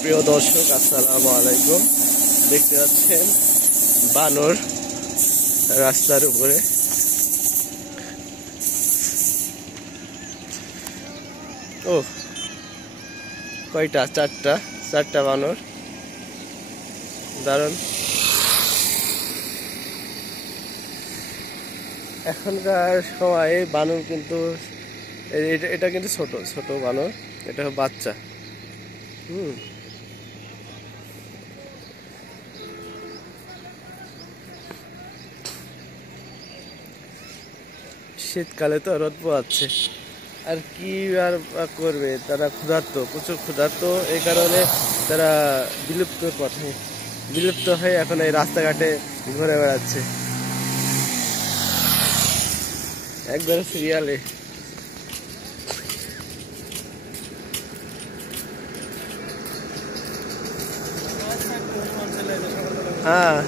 প্রিয় দর্শক, আসসালামু আলাইকুম। দেখতে পাচ্ছেন বানর রাস্তার উপরে। ও কয়টা? চারটা বানর। দারুণ। এখনকার সময় বানর কিন্তু এটা কিন্তু ছোট ছোট বানর, এটা বাচ্চা। শীতকালে তো রোদ পোহাচ্ছে, আর কি আর করবে তারা? ক্ষুধার্ত, প্রচুর ক্ষুধার্ত, এই কারণে তারা বিলুপ্ত হয়ে এখন এই রাস্তাঘাটে ঘুরে বেড়াচ্ছে একবারে সিরিয়ালে। হ্যাঁ,